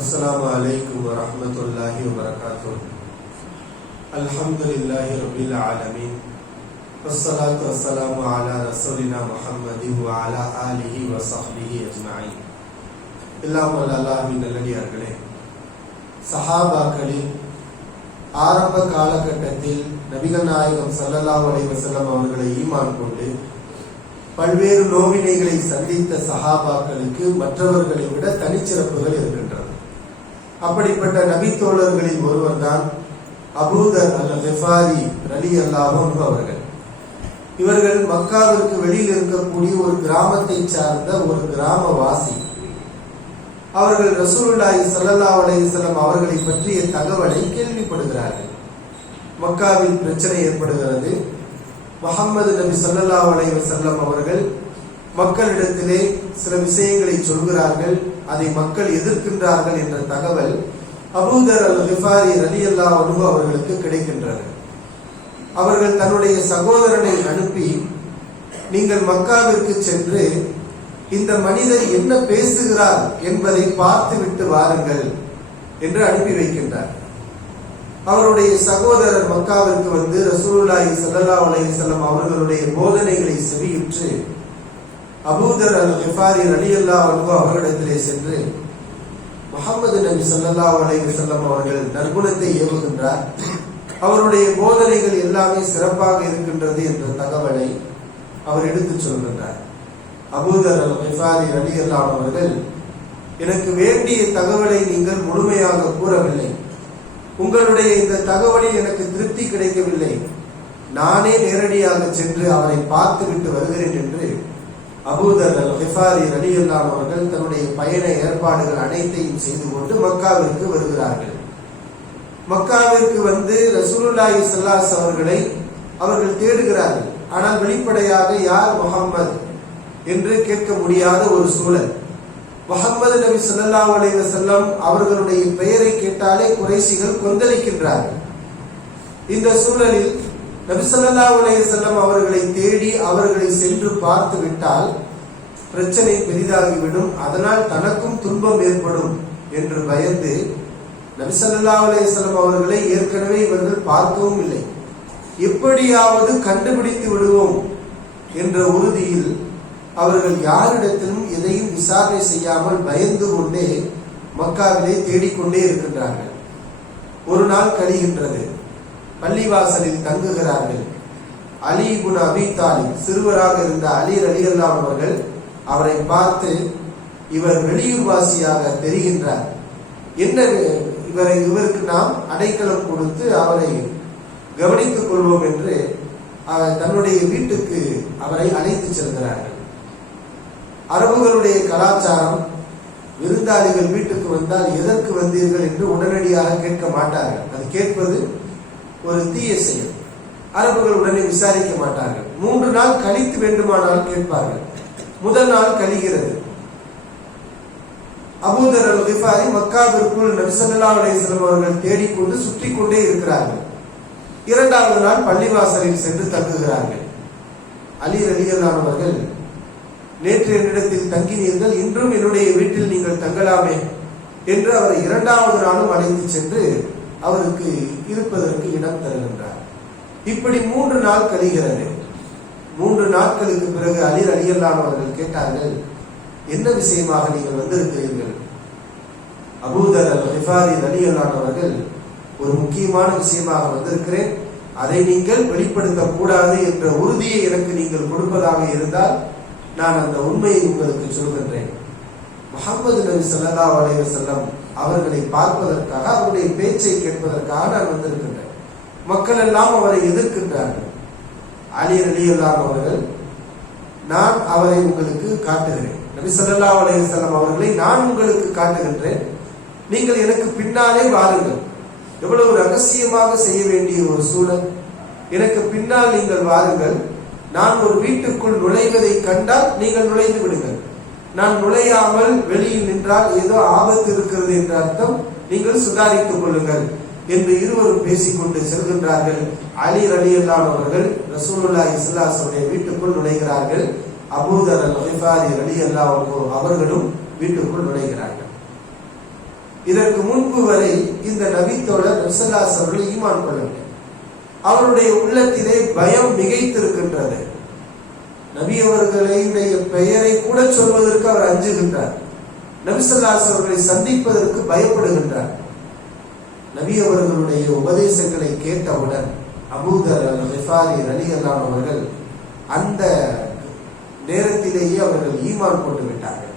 السلام عليكم ورحمة الله وبركاته. الحمد لله رب العالمين والصلاة والسلام على رسولنا محمد وعلى آله وصحبه أجمعين. எல்லாம் வல்ல அல்லாஹ்வின் நல்லடியார்களே, சஹாபாக்களில் ஆரம்ப காலகட்டத்தில் நபிகள் நாயகம் ஸல்லல்லாஹு அலைஹி வஸல்லம் அவர்களை ஈமான் கொண்டு பல்வேறு நோவினைகளை சந்தித்த சஹாபாக்களுக்கு மற்றவர்களை விட தனிச்சிறப்புகள் இருக்கின்றது. அப்படிப்பட்ட நபி தோழர்களில் ஒருவர் தான் அபூ தர் அல்-கிஃபாரி ரலியல்லாஹு அன்ஹு அவர்கள். இவர்கள் மக்காவிற்கு வெளியில் இருக்கக்கூடிய ஒரு கிராமத்தை சார்ந்த ஒரு கிராமவாசி. அவர்கள் ரசூலுல்லாஹி ஸல்லல்லாஹு அலைஹி வஸல்லம் அவர்களை பற்றிய தகவலை கேள்விப்படுகிறார்கள். மக்காவில் பிரச்சனை ஏற்படுகிறது. முஹம்மது நபி ஸல்லல்லாஹு அலைஹி வஸல்லம் அவர்கள் மக்களிடத்திலே சில விஷயங்களை சொல்கிறார்கள், அதை மக்கள் எதிர்க்கின்றார்கள் என்ற தகவல் அபூ தர் அல்-கிஃபாரி ரலியல்லாஹு அன்ஹு அவர்களுக்கு கிடைக்கின்றது. அவர்கள் தன்னுடைய சகோதரனை அனுப்பி, நீங்கள் மக்காவிற்கு சென்று இந்த மனிதர் என்ன பேசுகிறார் என்பதை பார்த்துவிட்டு வாருங்கள் என்று அனுப்பி வைக்கின்றார். அவருடைய சகோதரர் மக்காவிற்கு வந்து ரசூலுல்லாஹி ஸல்லல்லாஹு அலைஹி வஸல்லம் அவர்களுடைய போதனைகளை செவியுற்று அபூ தர் அல்-கிஃபாரி ரலியல்லாஹு அன்ஹு அவர்களிடத்திலே சென்று, முஹம்மது நபி ஸல்லல்லாஹு அலைஹி வஸல்லம் அவர்கள் நற்குணத்தை ஏவுகின்றார், அவருடைய போதனைகள் எல்லாமே சிறப்பாக இருக்கின்றது என்ற தகவலை அவர் எடுத்துச் சொல்கின்றார். அபூ தர் அல்-கிஃபாரி ரலியல்லாஹு அவர்கள், எனக்கு வேண்டிய தகவலை நீங்கள் முழுமையாக கூறவில்லை, உங்களுடைய இந்த தகவலில் எனக்கு திருப்தி கிடைக்கவில்லை, நானே நேரடியாக சென்று அவரை பார்த்துவிட்டு வருகிறேன் என்று அபூ தர் அல்-கிஃபாரி ரலியல்லாஹு அவர்கள் தன்னுடைய பயண ஏற்பாடுகள் அனைத்தையும் செய்து கொண்டு மக்காவிற்கு வருகிறார்கள். மக்காவிற்கு வந்து ரசூலுல்லாஹி ஸல்லல்லாஹு அலைஹி அவர்களை அவர்கள் தேடுகிறார்கள். ஆனால் வெளிப்படையாக யார் முஹம்மது என்று கேட்க முடியாத ஒரு சூழல். முஹம்மது நபி ஸல்லல்லாஹு அலைஹி வஸல்லம் அவர்களுடைய பெயரை கேட்டாலே குறைஷிகள் கொந்தளிக்கின்றார்கள். இந்த சூழலில் நபி ஸல்லல்லாஹு அலைஹி வஸல்லம் அவர்களை தேடி அவர்களை சென்று பார்த்து விட்டால் பிரச்சனை பெரிதாகிவிடும், அதனால் தனக்கும் துன்பம் ஏற்படும் என்று பயந்து நபி ஸல்லல்லாஹு அலைஹி வஸல்லம் அவர்களை ஏற்கனவே இவர்கள் பார்க்கவும் இல்லை, எப்படியாவது கண்டுபிடித்து விடுவோம் என்ற உறுதியில் அவர்கள் யாரிடத்திலும் எதையும் விசாரணை செய்யாமல் பயந்து கொண்டே மக்காவிலே தேடிக்கொண்டே இருக்கின்றார்கள். ஒரு நாள் கழிகின்றது. பள்ளிவாசலில் தங்குகிறார்கள். அலி இப்னு அபீ தாலிப், சிறுவராக இருந்த அலி ரலியல்லாஹு அவர்கள் அவரை பார்த்து, இவர் வெளியூர் வாசியாக தெரிகின்றார், என்ன இவருக்கு நாம் அடைக்கலம் கொடுத்து அவரை கவனித்துக் கொள்வோம் என்று தன்னுடைய வீட்டுக்கு அவரை அழைத்து செல்கிறார்கள். அரபுகளுடைய கலாச்சாரம், விருந்தாளிகள் வீட்டுக்கு வந்தால் எதற்கு வந்தீர்கள் என்று உடனடியாக கேட்க மாட்டார்கள். அது கேட்பது ஒரு தீய செயல். அரபுகள் உடனே விசாரிக்க மாட்டார்கள். 3 நாள் கழித்து வேண்டுமானால் கேட்பார்கள். முதல் நாள் கழிகிறது. அபூ தர் அல்-கிஃபாரி மக்காவிற்குள் நபி ஸல்லல்லாஹு அலைஹி வஸல்லம் அவர்கள் தேடிக்கொண்டு சுற்றி கொண்டே இருக்கிறார்கள். 2வது நாள் பள்ளிவாசலில் சென்று தங்குகிறார்கள். அலி ரலியல்லாஹு அவர்கள், நேற்று என்னிடத்தில் தங்கினீர்கள், இன்றும் என்னுடைய வீட்டில் நீங்கள் தங்கலாமே என்று அவரை 2வது நாளும் அழைத்து சென்று அவருக்கு இருப்பதற்கு இடம் தருகின்றார். இப்படி 3 நாள் கழிகிறது. 3 நாட்களுக்கு பிறகு அலி ரலியல்லாஹு அவர்கள் கேட்டார்கள், என்ன விஷயமாக நீங்கள் வந்திருக்கிறீர்கள்? அபூ தர் அல்-கிஃபாரி ரலியல்லாஹு அவர்கள், ஒரு முக்கியமான விஷயமாக வந்திருக்கிறேன், அதை நீங்கள் வெளிப்படுத்தக் கூடாது என்ற உறுதியை எனக்கு நீங்கள் கொடுப்பதாக இருந்தால் நான் அந்த உண்மையை உங்களுக்கு சொல்கின்றேன். முஹம்மது நபி ஸல்லல்லாஹு அலைஹி வஸல்லம் அவர்களை பார்ப்பதற்காக, அவருடைய பேச்சை கேட்பதற்காக நான் வந்திருக்கின்றேன். மக்கள் எல்லாம் அவரை எதிர்க்கின்றார்கள். அலி ரலியல்லாஹு அவர்கள், நான் அவரை உங்களுக்கு காட்டுகிறேன், நபி ஸல்லல்லாஹு அலைஹி வஸல்லம் அவர்களை நான் உங்களுக்கு காட்டுகின்றேன், நீங்கள் எனக்கு பின்னாலே வாருங்கள். எவ்வளவு ரகசியமாக செய்ய வேண்டிய ஒரு சூழல். எனக்கு பின்னால் நீங்கள் வாருங்கள், நான் ஒரு வீட்டுக்குள் நுழைவதை கண்டால் நீங்கள் நுழைந்து விடுங்கள், நான் நுழையாமல் வெளியில் நின்றால் ஏதோ ஆபத்து இருக்கிறது என்ற அர்த்தம், நீங்கள் சுதாரித்துக் கொள்ளுங்கள் என்று இருவரும் பேசிக்கொண்டு செல்கின்றார்கள். அலி ரலியல்லாஹு அவர்கள் ரசூலுல்லாஹி ஸல்லல்லாஹு அலைஹி வஸல்லம் வீட்டுக்குள் நுழைகிறார்கள். அபூ தர் அல்-கிஃபாரி ரலியல்லாஹு அவர்களும் வீட்டுக்குள் நுழைகிறார்கள். இதற்கு முன்பு வரை இந்த நபித்தோழர் நபிசல்லாஸ் அவர்கள் ஈமான் கொள்ளவில்லை. அவருடைய உள்ளத்திலே பயம் மிகைத்திருக்கின்றது. நபி அவர்களுடைய பெயரை கூட சொல்வதற்கு அவர் அஞ்சுகின்றார். நபிசல்லாஸ் அவர்களை சந்திப்பதற்கு பயப்படுகின்றார். நபி அவர்களுடைய உபதேசங்களை கேட்டவுடன் அபூதர் அல்-கிஃபாரி ரலியல்லாஹு அவர்கள் அந்த நேரத்திலேயே அவர்கள் ஈமான் கொண்டு விட்டார்கள்.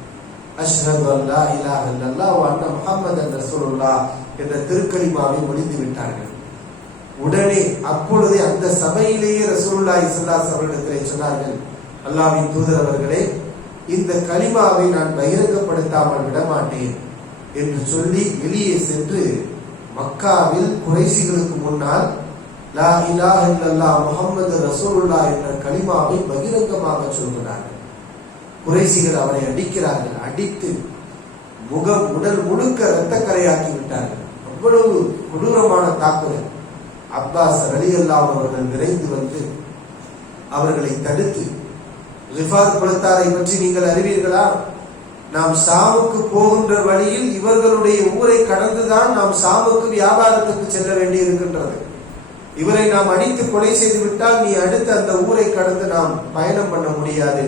அஷ்ஹது அல்லா இலாஹ இல்லல்லாஹ் வ அன்ன முஹம்மதன் ரசூலுல்லாஹ் என்ற திருக்கலிமாவை மொழிந்து விட்டார்கள். உடனே அப்பொழுதே அந்த சபையிலேயே ரசூலுல்லாஹி ஸல்லல்லாஹு அலைஹி அவர்களிடத்திலே சொன்னார்கள், அல்லாஹ்வின் தூதர் அவர்களே, இந்த கலிமாவை நான் பகிரங்கப்படுத்தாமல் விடமாட்டேன் என்று சொல்லி வெளியே சென்று மக்காவில் குறைஷிகளுக்கு முன்னால் லா இலாஹ இல்லல்லாஹ் முஹம்மது ரசூலுல்லாஹ் என்ற கலிமாவை பகிரங்கமாக சொல்கிறார்கள். குறைஷிகள் அவரை அடிக்கிறார்கள். அடித்து முகம் உடல் முழுக்க இரத்தக்கரையாக்கி விட்டார்கள். அவ்வளவு கொடூரமான தாக்குதல். அப்பாஸ் ரலியல்லாஹு அவர்கள் விரைந்து வந்து அவர்களை தடுத்து, கிஃபார் குலத்தாரை பற்றி நீங்கள் அறிவீர்களா? நாம் ஷாமுக்கு போகின்ற வழியில் இவர்களுடைய ஊரை கடந்துதான் நாம் ஷாமுக்கு வியாபாரத்துக்கு செல்ல வேண்டி இருக்கின்றது. இவரை நாம் அடித்து கொலை செய்து விட்டால் நீ அடுத்து அந்த ஊரை கடந்து நாம் பயணம் பண்ண முடியாது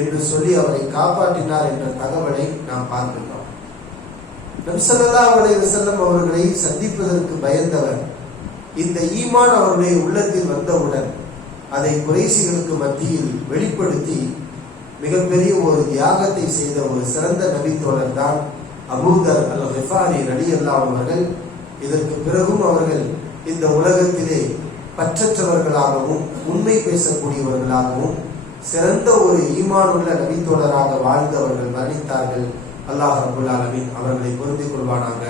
என்று சொல்லி அவரை காப்பாற்றினார் என்ற தகவலை நாம் பார்க்கின்றோம். நபி ஸல்லல்லாஹு அலைஹி வஸல்லம் அவர்களை சந்திப்பதற்கு பயந்தவர் இந்த ஈமான் அவருடைய உள்ளத்தில் வந்தவுடன் அதை குறைஷிகளுக்கு மத்தியில் வெளிப்படுத்தி மிகப்பெரிய ஒரு தியாகத்தை செய்த ஒரு சிறந்த நபித்தோழர் தான் அபூதர் அல்-கிஃபாரி ரலியல்லாஹு அவர்கள். இதற்கு பிறகும் அவர்கள் இந்த உலகத்திலே பற்றற்றவர்களாகவும் உண்மை பேசக்கூடியவர்களாகவும் சிறந்த ஒரு ஈமானுள்ள நபித்தோழராக வாழ்ந்தவர்கள் மரணித்தார்கள். அல்லாஹ் ரப்பல் ஆலமீன் அவர்களை பொருந்திக் கொள்வானாக.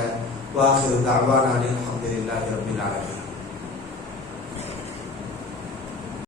வாஹிரு தஅவானா அல்ஹம்துலில்லாஹி.